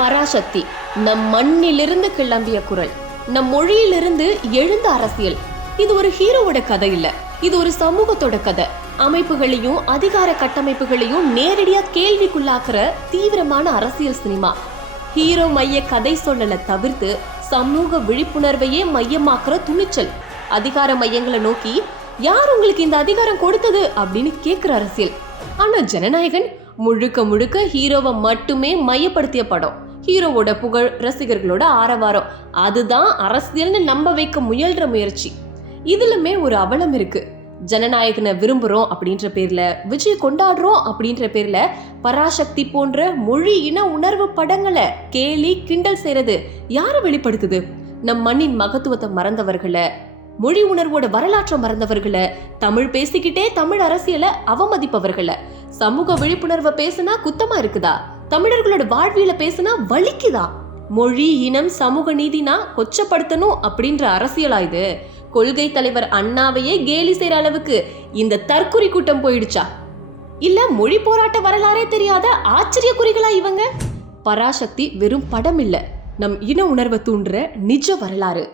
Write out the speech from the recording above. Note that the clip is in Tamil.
பராசக்தி நம் மண்ணிலிருந்து கிளம்பிய குரல், நம் மொழியிலிருந்து எழுந்த அரசியல். இது ஒரு ஹீரோவோட கதை இல்ல, இது ஒரு சமூகத்தோட கதை. அமைப்புகளையும் அதிகார கட்டமைப்புகளையும் நேரடியா கேள்விக்குள்ளாக்குற தீவிரமான அரசியல் சினிமா. ஹீரோ மைய கதை சொல்லல தவிர்த்து சமூக விழிப்புணர்வையே மையமாக்குற துணிச்சல். அதிகார மையங்களை நோக்கி யார் உங்களுக்கு இந்த அதிகாரம் கொடுத்தது அப்படின்னு கேக்குற அரசியல். ஆனா ஜனநாயகன் முழுக்க முழுக்க ஹீரோவை மட்டுமே மையப்படுத்திய படம். ஹீரோவோட புகழ், ரசிகர்களோட ஆரவாரம், அதுதான் அரசியல்னு நம்ப வைக்க முயல்ற முயற்சி. இதுலமே ஒரு அவலம் இருக்கு. ஜனநாயகனை விரும்புறோம் அப்படின்ற பேர்ல, விஜய் கொண்டாடுறோம் அப்படின்ற பேர்ல பராசக்தி போன்ற மொழி இன உணர்வு படங்களை கேலி கிண்டல் செய்யறது யாரை வெளிப்படுத்துது? நம் மண்ணின் மகத்துவத்தை மறந்தவர்களை, மொழி உணர்வோட வரலாற்றை மறந்தவர்களை, தமிழ் பேசிக்கிட்டே தமிழ் அரசியலை அவமதிப்பவர்களை. சமூக விழிப்புணர்வை பேசுனா குத்தமா இருக்குதா? தமிழர்களோட வாழ்வியல பேசுனா வலிக்குதா? மொழி, இனம், சமூக நீதினா கொச்சப்படுத்தணும் அப்படின்ற அரசியலா இது? கொள்கை தலைவர் அண்ணாவையே கேலி செய்யற அளவுக்கு இந்த தற்குறி கூட்டம் போயிடுச்சா? இல்ல மொழி போராட்ட வரலாறே தெரியாத ஆச்சரிய குறிகளா இவங்க? பராசக்தி வெறும் படம் இல்ல, நம் இன உணர்வை தூண்டுற நிஜ வரலாறு.